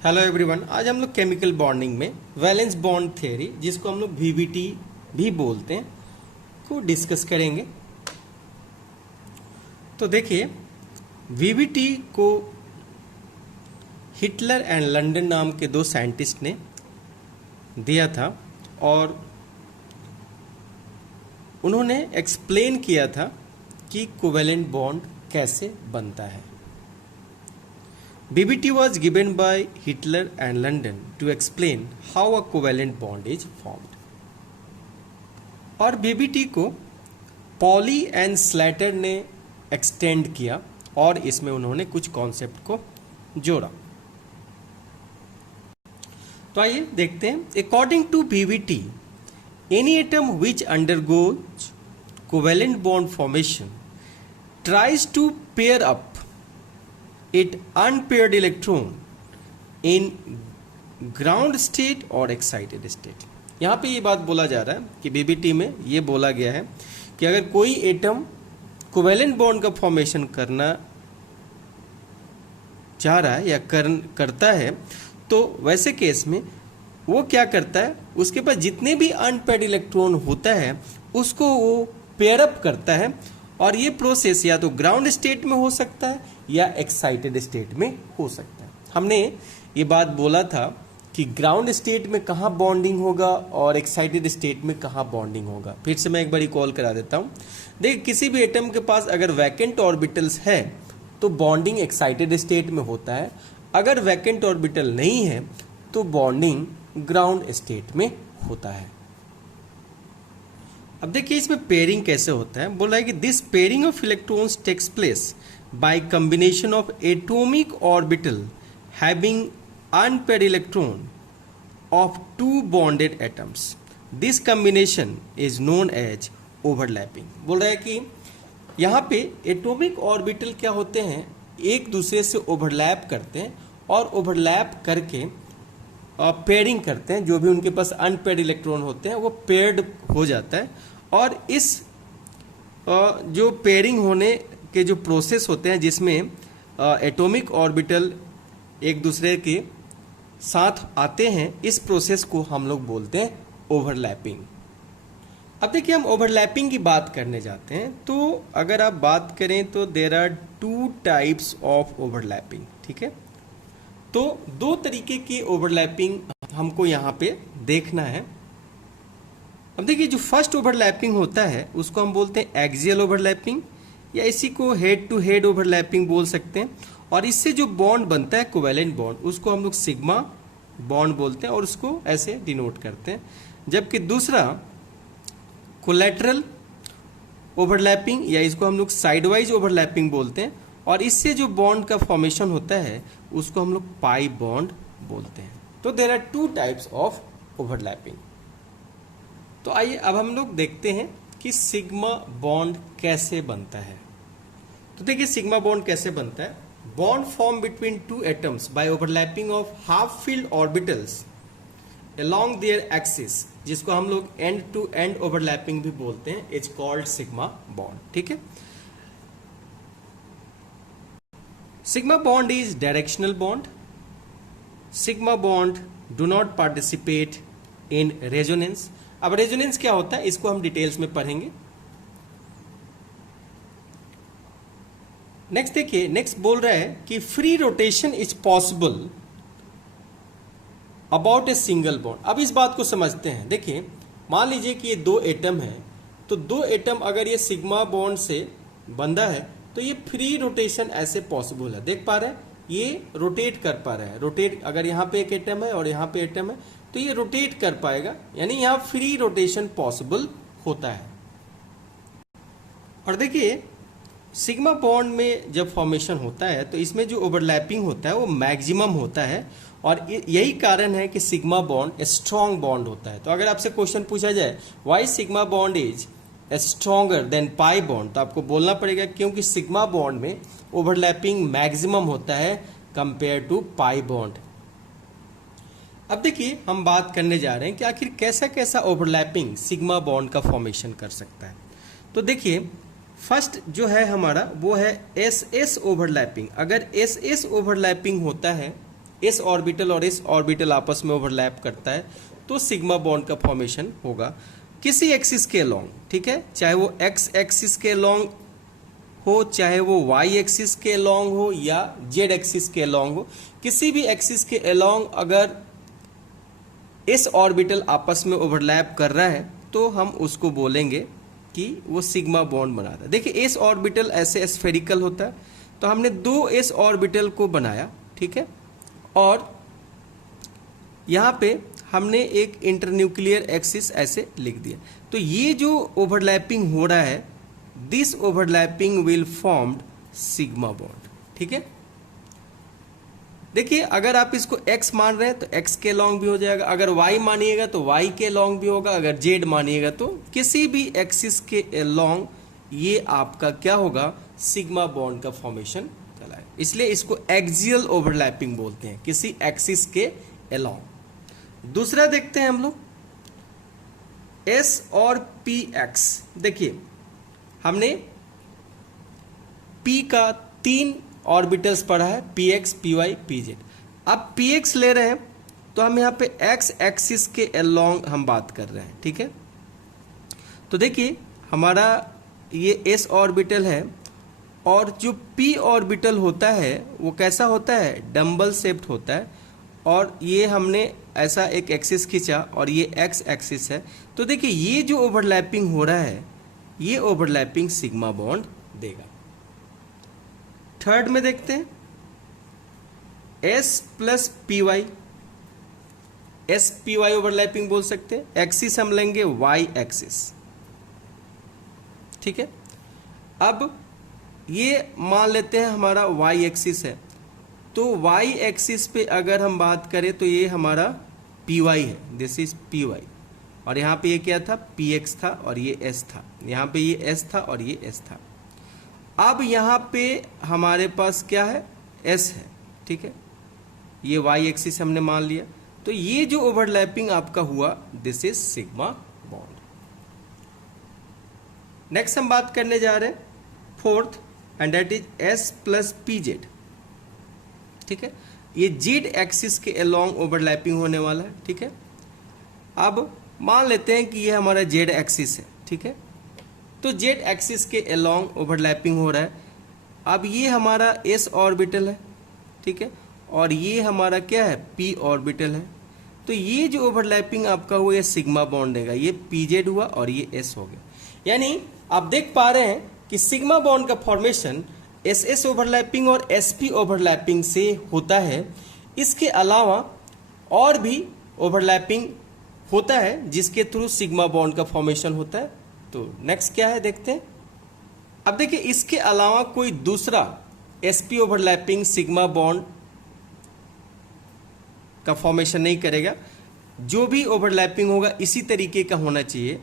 Hello everyone, आज हम लोग केमिकल बॉन्डिंग में वैलेंस बॉन्ड थ्योरी, जिसको हम लोग वीवीटी भी बोलते हैं, को डिस्कस करेंगे। तो देखिए, वीवीटी को हिटलर एंड लंडन नाम के दो साइंटिस्ट ने दिया था और उन्होंने एक्सप्लेन किया था कि कोवेलेंट बॉन्ड कैसे बनता है। BBT was given by Hitler and London to explain how a covalent bond is formed. और BBT को पॉली एंड स्लैटर ने एक्सटेंड किया और इसमें उन्होंने कुछ कॉन्सेप्ट को जोड़ा। तो आइए देखते हैं। According to BBT, any atom which undergoes covalent bond formation tries to pair up it unpaired electron in ground state or excited state। यहाँ पे ये बात बोला जा रहा है कि बीबीटी में ये बोला गया है कि अगर कोई एटम कोवेलेंट बॉन्ड का फॉर्मेशन करना चाह रहा है या करता है, तो वैसे केस में वो क्या करता है, उसके पास जितने भी अनपेयर्ड इलेक्ट्रॉन होता है उसको वो पेयर अप करता है। और ये प्रोसेस या तो ग्राउंड स्टेट में हो सकता है या एक्साइटेड स्टेट में हो सकता है। हमने ये बात बोला था कि ग्राउंड स्टेट में कहाँ बॉन्डिंग होगा और एक्साइटेड स्टेट में कहाँ बॉन्डिंग होगा। फिर से मैं एक बार कॉल करा देता हूँ। देखिए, किसी भी एटम के पास अगर वैकेंट ऑर्बिटल्स है तो बॉन्डिंग एक्साइटेड स्टेट में होता है, अगर वैकेंट ऑर्बिटल नहीं है तो बॉन्डिंग ग्राउंड स्टेट में होता है। अब देखिए इसमें पेयरिंग कैसे होता है। बोला है कि this pairing of electrons takes place by combination of atomic orbital having unpaired electron of two bonded atoms. This combination is known as overlapping. बोल रहा है कि यहाँ पे एटॉमिक ऑर्बिटल क्या होते हैं, एक दूसरे से ओवरलैप करते हैं और ओवरलैप करके पेयरिंग करते हैं। जो भी उनके पास अनपेयर्ड इलेक्ट्रॉन होते हैं वो पेयर्ड हो जाता है। और इस जो पेयरिंग होने के जो प्रोसेस होते हैं जिसमें एटॉमिक ऑर्बिटल एक दूसरे के साथ आते हैं, इस प्रोसेस को हम लोग बोलते हैं ओवरलैपिंग। अब देखिए, हम ओवरलैपिंग की बात करने जाते हैं। तो अगर आप बात करें तो there are two types of overlapping. ठीक है, तो दो तरीके की ओवरलैपिंग हमको यहाँ पे देखना है। अब देखिए, जो फर्स्ट ओवरलैपिंग होता है उसको हम बोलते हैं एक्सियल ओवरलैपिंग, या इसी को हेड टू हेड ओवरलैपिंग बोल सकते हैं। और इससे जो बॉन्ड बनता है कोवेलेंट बॉन्ड, उसको हम लोग सिग्मा बॉन्ड बोलते हैं और उसको ऐसे डिनोट करते हैं। जबकि दूसरा कोलैटरल ओवरलैपिंग, या इसको हम लोग साइडवाइज ओवरलैपिंग बोलते हैं, और इससे जो बॉन्ड का फॉर्मेशन होता है उसको हम लोग पाई बॉन्ड बोलते हैं। तो there are two types of overlapping. तो आइए अब हम लोग देखते हैं कि सिग्मा बॉन्ड कैसे बनता है। तो देखिए, सिग्मा बॉन्ड कैसे बनता है। Bond form between two atoms bye overlapping of half field orbitals along their axis, जिसको हम लोग एंड टू एंड ओवरलैपिंग भी बोलते हैं, इज कॉल्ड सिग्मा बॉन्ड। ठीक है, sigma bond is directional bond. Sigma bond do not participate in resonance. अब resonance क्या होता है इसको हम डिटेल्स में पढ़ेंगे। नेक्स्ट देखिए, नेक्स्ट बोल रहा है कि free rotation is possible about a single bond. अब इस बात को समझते हैं। देखिए, मान लीजिए कि ये दो एटम है, तो दो एटम अगर ये सिग्मा बॉन्ड से बंधा है तो ये फ्री रोटेशन ऐसे पॉसिबल है। देख पा रहे हैं, ये रोटेट कर पा रहा है। रोटेट, अगर यहाँ पे एक एटम है और यहाँ पे एटम है तो ये रोटेट कर पाएगा, यानी यहाँ फ्री रोटेशन पॉसिबल होता है। और देखिए, सिग्मा बॉन्ड में जब फॉर्मेशन होता है तो इसमें जो ओवरलैपिंग होता है वो मैक्सिमम होता है, और यही कारण है कि सिग्मा बॉन्ड स्ट्रॉन्ग बॉन्ड होता है। तो अगर आपसे क्वेश्चन पूछा जाए why sigma bond is stronger than pi bond, तो आपको बोलना पड़ेगा क्योंकि सिग्मा बॉन्ड में ओवरलैपिंग मैक्सिमम होता है कंपेयर टू पाई बॉन्ड। अब देखिए, हम बात करने जा रहे हैं कि आखिर कैसा कैसा ओवरलैपिंग सिग्मा बॉन्ड का फॉर्मेशन कर सकता है। तो देखिए, फर्स्ट जो है हमारा वो है एस एस ओवरलैपिंग। अगर एस एस ओवरलैपिंग होता है एस ऑर्बिटल और एस ऑर्बिटल आपस में ओवरलैप करता है तो सिग्मा बॉन्ड का फॉर्मेशन होगा किसी एक्सिस के अलोंग, ठीक है, चाहे वो एक्स एक्सिस के अलोंग हो, चाहे वो वाई एक्सिस के अलोंग हो या जेड एक्सिस के अलोंग हो, किसी भी एक्सिस के अलोंग अगर एस ऑर्बिटल आपस में ओवरलैप कर रहा है तो हम उसको बोलेंगे कि वो सिग्मा बॉन्ड बना रहा है। देखिए एस ऑर्बिटल ऐसे स्फेरिकल होता है, तो हमने दो एस ऑर्बिटल को बनाया, ठीक है, और यहाँ पे हमने एक इंटरन्यूक्लियर एक्सिस ऐसे लिख दिया। तो ये जो ओवरलैपिंग हो रहा है, this overlapping will formed sigma bond, ठीक है। देखिए अगर आप इसको x मान रहे हैं तो x के लॉन्ग भी हो जाएगा, अगर y मानिएगा तो y के लॉन्ग भी होगा, अगर z मानिएगा तो किसी भी एक्सिस के लॉन्ग ये आपका क्या होगा, सिग्मा बॉन्ड का फॉर्मेशन कहलाएगा। इसलिए इसको एक्सियल ओवरलैपिंग बोलते हैं, किसी एक्सिस के अलॉन्ग। दूसरा देखते हैं हम लोग s और px। देखिए हमने p का 3 ऑर्बिटल्स पढ़ा है, px, py, pz। अब px ले रहे हैं तो हम यहाँ पे x एक्सिस के अलोंग हम बात कर रहे हैं, ठीक है। तो देखिए हमारा ये s ऑर्बिटल है और जो p ऑर्बिटल होता है वो कैसा होता है, डम्बल शेप्ड होता है, और ये हमने ऐसा एक एक्सिस खींचा और ये x एक्सिस है। तो देखिए ये जो ओवरलैपिंग हो रहा है ये ओवरलैपिंग सिग्मा बॉन्ड देगा। थर्ड में देखते हैं s plus p y, s p y overlapping बोल सकते हैं। एक्सिस हम लेंगे y एक्सिस, ठीक है। अब ये मान लेते हैं हमारा y एक्सिस है, तो y एक्सिस पे अगर हम बात करें तो ये हमारा पी वाई है, दिस इज पी वाई, और यहाँ पे ये क्या था, पी एक्स था और ये s था, यहाँ पे ये s था और ये s था। अब यहाँ पे हमारे पास क्या है, s है, ठीक है, ये y एक्सिस हमने मान लिया। तो ये जो ओवरलैपिंग आपका हुआ this is sigma bond. Next हम बात करने जा रहे हैं fourth, and that is s plus P Z, ठीक है। ये जेड एक्सिस के अलोंग ओवरलैपिंग होने वाला है, ठीक है। अब मान लेते हैं कि ये हमारा जेड एक्सिस है, ठीक है। तो जेड एक्सिस के अलोंग ओवरलैपिंग हो रहा है। अब ये हमारा एस ऑर्बिटल है, ठीक है, और ये हमारा क्या है, पी ऑर्बिटल है। तो ये जो ओवरलैपिंग आपका हुआ ये सिग्मा बॉन्ड देगा, ये पी जेड हुआ और ये एस हो गया। यानी आप देख पा रहे हैं कि सिग्मा बॉन्ड का फॉर्मेशन एस एस ओवरलैपिंग और एस पी ओवरलैपिंग से होता है। इसके अलावा और भी ओवरलैपिंग होता है जिसके थ्रू सिग्मा बॉन्ड का फॉर्मेशन होता है। तो नेक्स्ट क्या है देखते हैं। अब देखिए इसके अलावा कोई दूसरा sp ओवरलैपिंग सिग्मा बॉन्ड का फॉर्मेशन नहीं करेगा। जो भी ओवरलैपिंग होगा इसी तरीके का होना चाहिए,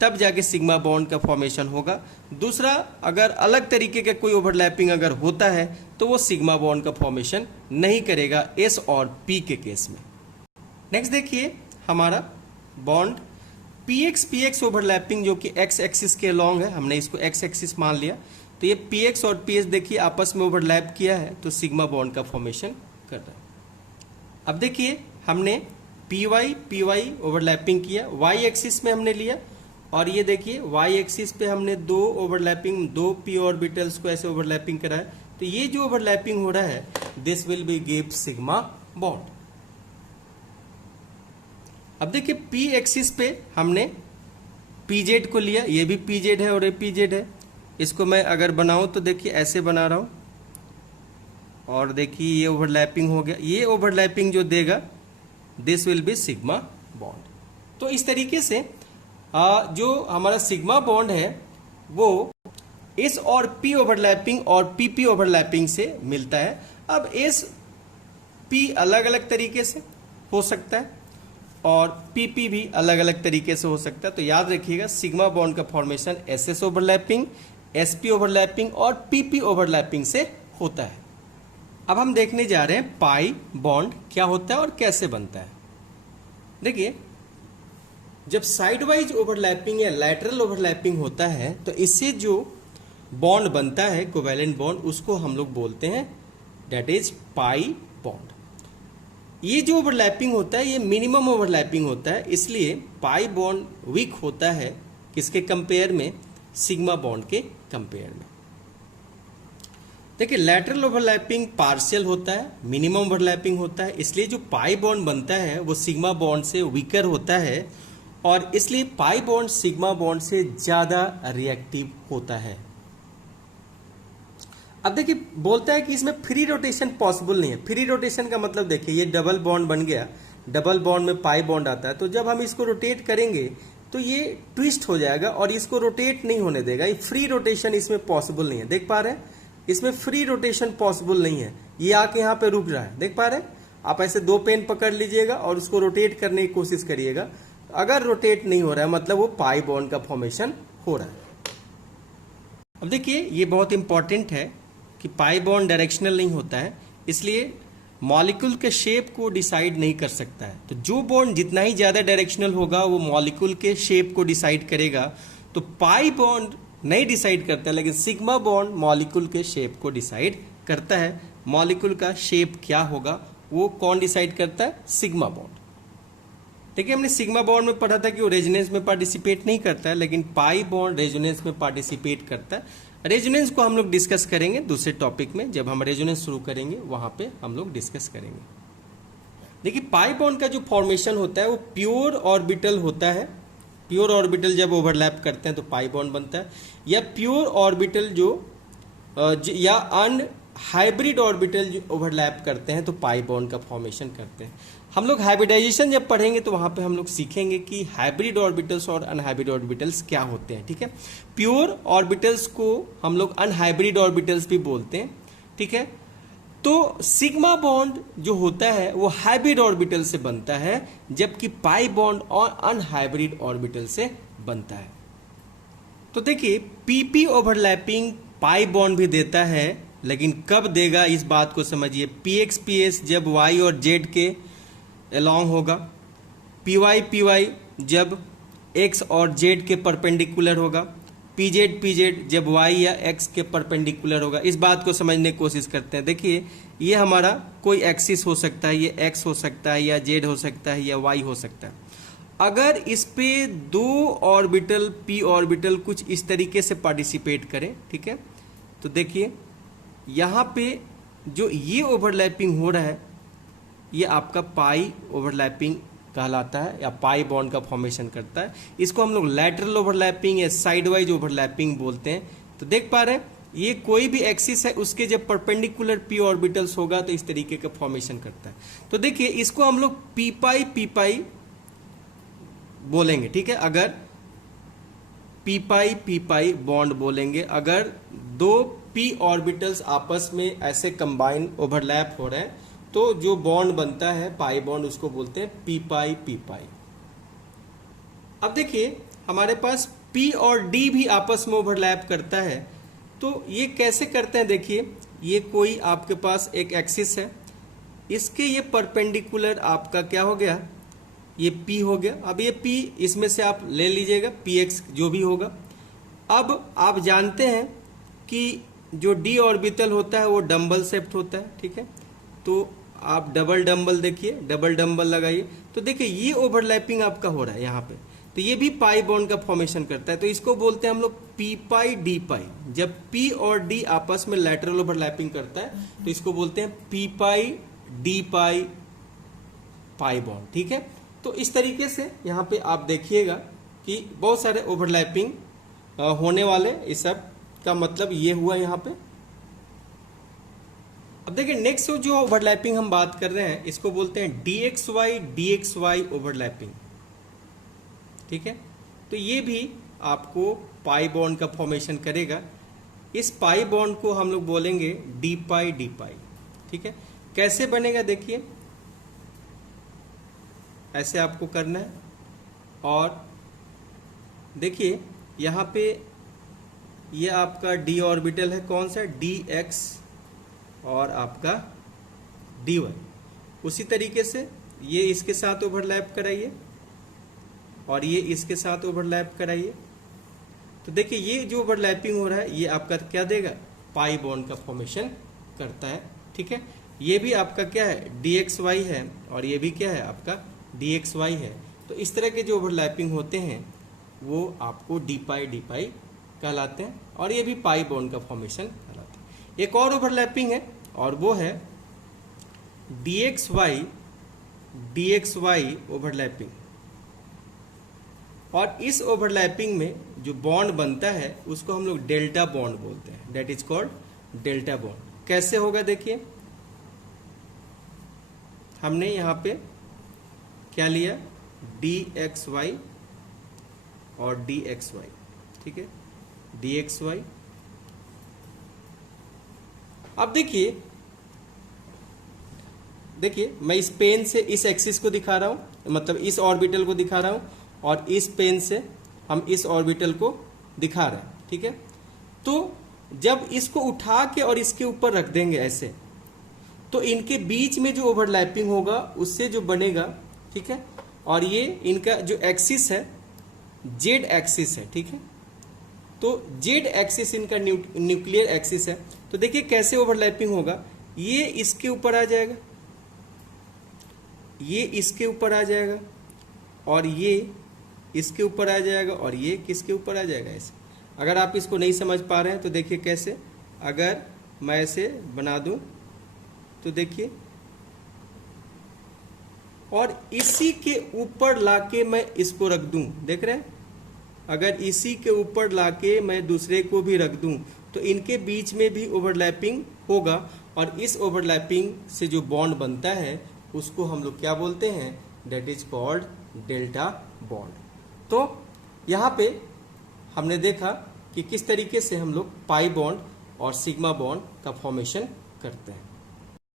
तब जाके सिग्मा बॉन्ड का फॉर्मेशन होगा। दूसरा अगर अलग तरीके का कोई ओवरलैपिंग अगर होता है तो वो सिग्मा बॉन्ड का फॉर्मेशन नहीं करेगा s और p के केस में। नेक्स्ट देखिए हमारा बॉन्ड px ओवरलैपिंग जो कि x एक्सिस के अलोंग है, हमने इसको x एक्सिस मान लिया। तो ये px और ps देखिए आपस में ओवरलैप किया है तो सिग्मा बॉन्ड का फॉर्मेशन कर रहा है। अब देखिए हमने py ओवरलैपिंग किया, y एक्सिस में हमने लिया, और ये देखिए y एक्सिस पे हमने दो p ऑर्बिटल्स को ऐसे ओवरलैपिंग कराया। तो ये जो ओवरलैपिंग हो रहा है this will be give sigma bond. अब देखिए p एक्सिस पे हमने pz को लिया, ये भी pz है और ये pz है। इसको मैं अगर बनाऊं तो देखिए ऐसे बना रहा हूं, और देखिए ये ओवरलैपिंग हो गया। ये ओवरलैपिंग जो देगा this will be sigma bond. तो इस तरीके से जो हमारा सिग्मा बॉन्ड है वो s और p ओवरलैपिंग और pp ओवरलैपिंग से मिलता है। अब s p अलग अलग तरीके से हो सकता है और pp भी अलग अलग तरीके से हो सकता है। तो याद रखिएगा सिग्मा बॉन्ड का formation ss overlapping, sp overlapping और pp ओवरलैपिंग से होता है। अब हम देखने जा रहे हैं पाई बॉन्ड क्या होता है और कैसे बनता है। देखिए जब साइड वाइज ओवरलैपिंग या लैटरल ओवरलैपिंग होता है तो इससे जो बॉन्ड बनता है कोवैलेंट बॉन्ड उसको हम लोग बोलते हैं दैट इज पाई बॉन्ड। ये जो ओवरलैपिंग होता है ये मिनिमम ओवरलैपिंग होता है, इसलिए पाई बॉन्ड वीक होता है किसके कंपेयर में, सिग्मा बॉन्ड के कंपेयर में। देखिए लैटरल ओवरलैपिंग पार्शियल होता है, मिनिमम ओवरलैपिंग होता है, इसलिए जो पाई बॉन्ड बनता है वो सिग्मा बॉन्ड से वीकर होता है और इसलिए पाई बॉन्ड सिग्मा बॉन्ड से ज्यादा रिएक्टिव होता है। अब देखिए बोलता है कि इसमें फ्री रोटेशन पॉसिबल नहीं है। फ्री रोटेशन का मतलब देखिए ये डबल बॉन्ड बन गया, डबल बॉन्ड में पाई बॉन्ड आता है, तो जब हम इसको रोटेट करेंगे तो ये ट्विस्ट हो जाएगा और इसको रोटेट नहीं होने देगा। ये फ्री रोटेशन इसमें पॉसिबल नहीं है, देख पा रहे हैं, इसमें फ्री रोटेशन पॉसिबल नहीं है। ये आके यहाँ पे रुक रहा है, देख पा रहे हैं। आप ऐसे दो पेन पकड़ लीजिएगा और उसको रोटेट करने की कोशिश करिएगा, अगर रोटेट नहीं हो रहा है मतलब वो पाई बॉन्ड का फॉर्मेशन हो रहा है। अब देखिए ये बहुत इंपॉर्टेंट है कि पाई बॉन्ड डायरेक्शनल नहीं होता है, इसलिए मॉलिक्यूल के शेप को डिसाइड नहीं कर सकता है। तो जो बॉन्ड जितना ही ज्यादा डायरेक्शनल होगा वो मॉलिक्यूल के शेप को डिसाइड करेगा। तो पाई बॉन्ड नहीं डिसाइड करता है, लेकिन सिग्मा बॉन्ड मॉलिक्यूल के शेप को डिसाइड करता है। मॉलिक्यूल का शेप क्या होगा वो कौन डिसाइड करता है, सिग्मा बॉन्ड। देखिए हमने सिग्मा बॉन्ड में पढ़ा था कि वो रेजोनेंस में पार्टिसिपेट नहीं करता है, लेकिन पाई बॉन्ड रेजोनेंस में पार्टिसिपेट करता है। रेजोनेंस को हम लोग डिस्कस करेंगे दूसरे टॉपिक में, जब हम रेजोनेंस शुरू करेंगे वहां पे हम लोग डिस्कस करेंगे। देखिए पाई बॉन्ड का जो फॉर्मेशन होता है वो प्योर ऑर्बिटल होता है। प्योर ऑर्बिटल जब ओवरलैप करते हैं तो पाई बॉन्ड बनता है, या प्योर ऑर्बिटल या हाइब्रिड ऑर्बिटल जो ओवरलैप करते हैं तो पाई बॉन्ड का फॉर्मेशन करते हैं। हम लोग हाइब्रिडाइजेशन जब पढ़ेंगे तो वहां पे हम लोग सीखेंगे कि हाइब्रिड ऑर्बिटल्स और अनहाइब्रिड ऑर्बिटल्स क्या होते हैं, ठीक है। प्योर ऑर्बिटल्स को हम लोग अनहाइब्रिड ऑर्बिटल्स भी बोलते हैं, ठीक है। तो सिग्मा बॉन्ड जो होता है वो हाइब्रिड ऑर्बिटल से बनता है, जबकि पाई बॉन्ड और अनहाइब्रिड ऑर्बिटल से बनता है। तो देखिए पीपी ओवरलैपिंग पाई बॉन्ड भी देता है, लेकिन कब देगा इस बात को समझिए। पीएक्स पीएस जब वाई और जेड के अलोंग होगा, पीवाई पीवाई जब एक्स और जेड के परपेंडिकुलर होगा, पीजेड पीजेड जब वाई या एक्स के परपेंडिकुलर होगा। इस बात को समझने की कोशिश करते हैं। देखिए ये हमारा कोई एक्सिस हो सकता है, ये एक्स हो सकता है या जेड हो सकता है या वाई हो सकता है। अगर इस पे दो ऑर्बिटल पी ऑर्बिटल कुछ इस तरीके से पार्टिसिपेट करें, ठीक है, तो देखिए यहाँ पे जो ये ओवरलैपिंग हो रहा है ये आपका पाई ओवरलैपिंग कहलाता है या पाई बॉन्ड का फॉर्मेशन करता है। इसको हम लोग लैटरल ओवरलैपिंग या साइड वाइज ओवरलैपिंग बोलते हैं। तो देख पा रहे हैं ये कोई भी एक्सिस है उसके जब परपेंडिकुलर पी ऑर्बिटल्स होगा तो इस तरीके का फॉर्मेशन करता है। तो देखिए इसको हम लोग पी पाई बोलेंगे, ठीक है। अगर पी पाई बॉन्ड बोलेंगे अगर दो पी ऑर्बिटल्स आपस में ऐसे कंबाइन ओवरलैप हो रहे हैं तो जो बॉन्ड बनता है पाई बॉन्ड उसको बोलते हैं पी पाई। अब देखिए हमारे पास पी और डी भी आपस में ओवरलैप करता है। तो ये कैसे करते हैं, देखिए ये कोई आपके पास एक एक्सिस है, इसके ये परपेंडिकुलर आपका क्या हो गया, ये पी हो गया। अब ये पी इसमें से आप ले लीजिएगा, पी एक्स जो भी होगा। अब आप जानते हैं कि जो डी ऑर्बिटल होता है वो डंबल शेप्ड होता है, ठीक है। तो आप डबल डंबल देखिए, डबल डंबल लगाइए, तो देखिए ये ओवरलैपिंग आपका हो रहा है यहाँ पे। तो ये भी पाई बॉन्ड का फॉर्मेशन करता है। तो इसको बोलते हैं हम लोग पी पाई डी पाई। जब पी और डी आपस में लैटरल ओवरलैपिंग करता है तो इसको बोलते हैं पी पाई डी पाई पाई बॉन्ड, ठीक है। तो इस तरीके से यहाँ पे आप देखिएगा कि बहुत सारे ओवरलैपिंग होने वाले, इस सब का मतलब ये हुआ यहाँ पे। अब देखिए नेक्स्ट जो ओवरलैपिंग हम बात कर रहे हैं इसको बोलते हैं डी एक्स वाई ओवरलैपिंग, ठीक है। तो ये भी आपको पाई बॉन्ड का फॉर्मेशन करेगा। इस पाई बॉन्ड को हम लोग बोलेंगे डी पाई, ठीक है। कैसे बनेगा देखिए, ऐसे आपको करना है और देखिए यहाँ पे ये आपका डी ऑर्बिटल है, कौन सा, डी एक्स और आपका डी वाई। उसी तरीके से ये इसके साथ ओवरलैप कराइए और ये इसके साथ ओवरलैप कराइए। तो देखिए ये जो ओवरलैपिंग हो रहा है ये आपका क्या देगा, पाई बॉन्ड का फॉर्मेशन करता है, ठीक है। ये भी आपका क्या है dxy है, और ये भी क्या है आपका dxy है। तो इस तरह के जो ओवरलैपिंग होते हैं वो आपको डी पाई कहलाते हैं, और ये भी पाई बॉन्ड का फॉर्मेशन कहलाते हैं। एक और ओवरलैपिंग है, और वो है dxy ओवरलैपिंग। और इस ओवरलैपिंग में जो बॉन्ड बनता है उसको हम लोग डेल्टा बॉन्ड बोलते हैं, that is called delta bond. कैसे होगा देखिए, हमने यहाँ पे क्या लिया dxy और dxy, ठीक है, dxy। अब देखिए मैं इस पेन से इस एक्सिस को दिखा रहा हूं, मतलब इस ऑर्बिटल को दिखा रहा हूं, और इस पेन से हम इस ऑर्बिटल को दिखा रहे हैं, ठीक है। तो जब इसको उठा के और इसके ऊपर रख देंगे ऐसे, तो इनके बीच में जो ओवरलैपिंग होगा उससे जो बनेगा, ठीक है, और ये इनका जो एक्सिस है जेड एक्सिस है, ठीक है। तो जेड एक्सिस इनका न्यूक्लियर एक्सिस है। तो देखिए कैसे ओवरलैपिंग होगा, ये इसके ऊपर आ जाएगा, ये इसके ऊपर आ जाएगा, और ये इसके ऊपर आ जाएगा, और ये किसके ऊपर आ जाएगा ऐसे। अगर आप इसको नहीं समझ पा रहे हैं तो देखिए कैसे, अगर मैं ऐसे बना दूं तो देखिए, और इसी के ऊपर लाके मैं इसको रख दूं, देख रहे हैं, अगर इसी के ऊपर लाके मैं दूसरे को भी रख दूं तो इनके बीच में भी ओवरलैपिंग होगा, और इस ओवरलैपिंग से जो बॉन्ड बनता है उसको हम लोग क्या बोलते हैं, that is called delta bond. तो यहाँ पे हमने देखा कि किस तरीके से हम लोग पाई बॉन्ड और सिग्मा बॉन्ड का फॉर्मेशन करते हैं।